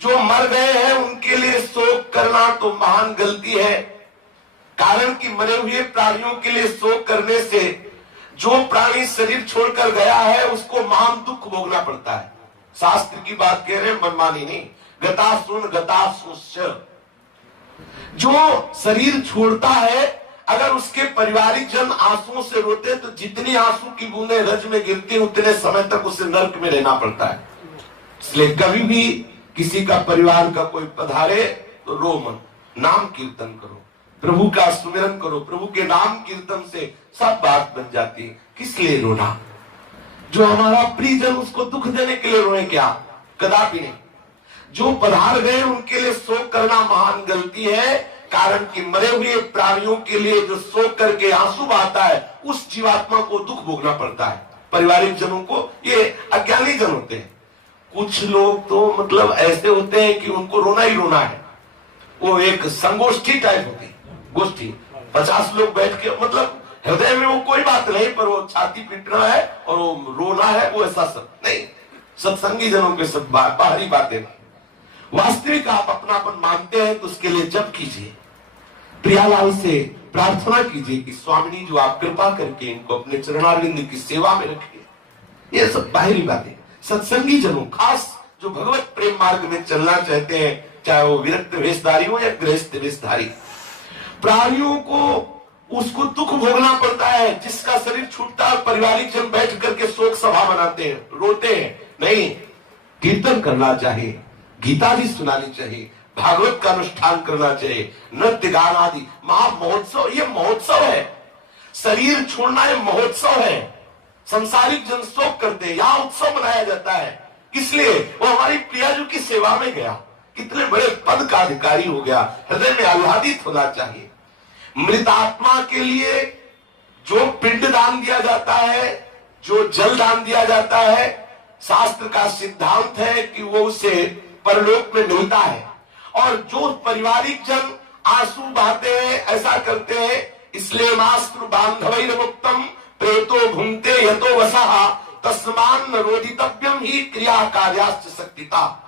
जो मर गए हैं उनके लिए शोक करना तो महान गलती है, कारण कि मरे हुए प्राणियों के लिए शोक करने से जो प्राणी शरीर छोड़कर गया है उसको महान दुख भोगना पड़ता है। शास्त्र की बात कह रहे हैं, मनमानी नहीं। गतासुश्च, जो शरीर छोड़ता है, अगर उसके पारिवारिक जन आंसुओं से रोते तो जितनी आंसू की बूंदें रज में गिरती उतने समय तक उसे नर्क में रहना पड़ता है। इसलिए कभी भी किसी का परिवार का कोई पधारे तो रो मत, नाम कीर्तन करो, प्रभु का सुमिरन करो। प्रभु के नाम कीर्तन से सब बात बन जाती है। किस लिए रोना? जो हमारा प्रियजन उसको दुख देने के लिए रोए क्या? कदापि नहीं। जो पधार गए उनके लिए शोक करना महान गलती है, कारण कि मरे हुए प्राणियों के लिए जो शोक करके आंसू बहाता है उस जीवात्मा को दुख भोगना पड़ता है। पारिवारिक जनों को, ये अज्ञानी जन होते हैं। कुछ लोग तो मतलब ऐसे होते हैं कि उनको रोना ही रोना है। वो एक संगोष्ठी टाइप होती है, गोष्ठी, 50 लोग बैठ के, मतलब हृदय में वो कोई बात नहीं, पर वो छाती पीटना है और वो रोना है, वो ऐसा सब नहीं। सत्संगी जनों के सब बाहरी बातें। वास्तविक आप अपनापन मानते हैं तो उसके लिए जप कीजिए, प्रियालाल से प्रार्थना कीजिए कि स्वामिनी जो आप कृपा करके इनको अपने चरणारविंद की सेवा में रखिए। ये सब बाहरी बातें। सत्संगी जनों, खास जो भगवत प्रेम मार्ग में चलना चाहते हैं, चाहे वो विरक्त वेशधारी हो या गृहस्थ वेशधारी, प्राणियों को उसको दुख भोगना पड़ता है। जिसका शरीर छूटता है, पारिवारिक जन बैठ करके शोक सभा बनाते हैं, रोते हैं। नहीं, कीर्तन करना चाहिए, गीता भी सुनानी चाहिए, भागवत का अनुष्ठान करना चाहिए, नृत्य गान आदि। महोत्सव, ये महोत्सव है। शरीर छोड़ना ये महोत्सव है। संसारिक जन शोक करते हैं, यहाँ उत्सव मनाया जाता है। इसलिए वो हमारी प्रियाजू की सेवा में गया, कितने बड़े पद का अधिकारी हो गया, हृदय में आह्लादित होना चाहिए। मृत आत्मा के लिए जो पिंड दान दिया जाता है, जो जल दान दिया जाता है, शास्त्र का सिद्धांत है कि वो उसे परलोक में मिलता है। और जो पारिवारिक जन आंसू बहाते हैं, ऐसा करते हैं, इसलिए मास्त्र बांधवैर मुक्तम प्रेतो भुंक्ते यतो वसः तस्मान रोदितव्यम ही क्रिया कार्याश्च शक्तिता।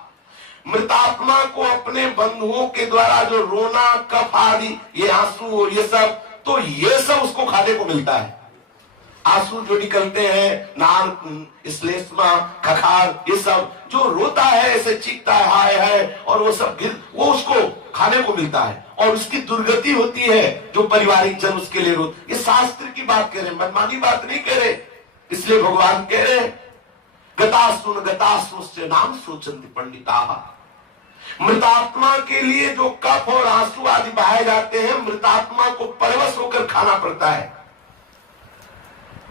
मृतात्मा को अपने बंधुओं के द्वारा जो रोना, कफ आदि, ये आंसू, ये सब, तो ये सब उसको खाने को मिलता है। आंसू जो निकलते हैं, नाक, श्लेष्मा, खखार, ये सब जो रोता है, ऐसे चीखता है, हाय हाय, और वो सब वो उसको खाने को मिलता है। और उसकी दुर्गति होती है जो पारिवारिक जन उसके लिए रोते। ये शास्त्र की बात कह रहे, मनमानी बात नहीं कह रहे। इसलिए भगवान कह रहे गतासुश्च नाम सोचन्ति पंडिता। मृतात्मा के लिए जो कफ और आंसू आदि बहाए जाते हैं, मृतात्मा को परवश होकर खाना पड़ता है।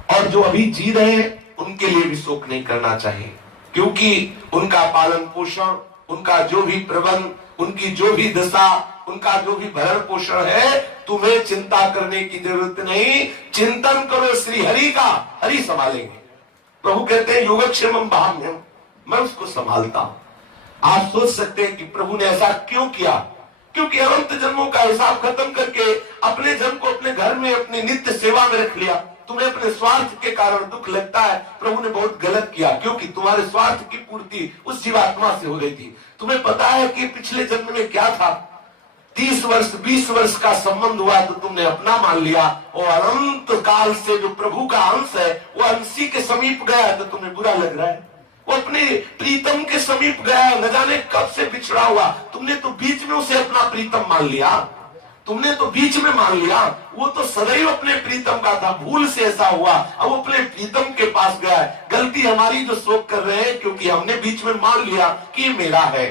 और जो अभी जी रहे हैं उनके लिए भी शोक नहीं करना चाहिए, क्योंकि उनका पालन पोषण, उनका जो भी प्रबंध, उनकी जो भी दशा, उनका जो भी भरण पोषण है, तुम्हें चिंता करने की जरूरत नहीं। चिंतन करो श्री हरि का, हरि संभालेंगे। प्रभु कहते हैं योगक्षेमम भाम्यम, मैं उसको संभालता हूं। आप सोच सकते हैं कि प्रभु ने ऐसा क्यों किया? क्योंकि अनंत जन्मों का हिसाब खत्म करके अपने जन को अपने घर में अपनी नित्य सेवा में रख लिया। तुम्हें अपने स्वार्थ के कारण दुख लगता है, प्रभु ने बहुत गलत किया, क्योंकि तुम्हारे स्वार्थ की पूर्ति उस जीवात्मा से हो गई थी। तुम्हें पता है कि पिछले जन्म में क्या था? 30 वर्ष 20 वर्ष का संबंध हुआ तो तुमने अपना मान लिया, और अनंत काल से जो प्रभु का अंश है वो अंशी के समीप गया तो तुम्हें बुरा लग रहा है। वो अपने प्रीतम के समीप गया, न जाने कब से बिछड़ा हुआ, तुमने तो बीच में उसे अपना प्रीतम मान लिया। तुमने तो बीच में मान लिया, वो तो सदैव अपने प्रीतम का था, भूल से ऐसा हुआ, अब वो अपने प्रीतम के पास गया है। गलती हमारी जो शोक कर रहे हैं, क्योंकि हमने बीच में मान लिया कि मेरा है।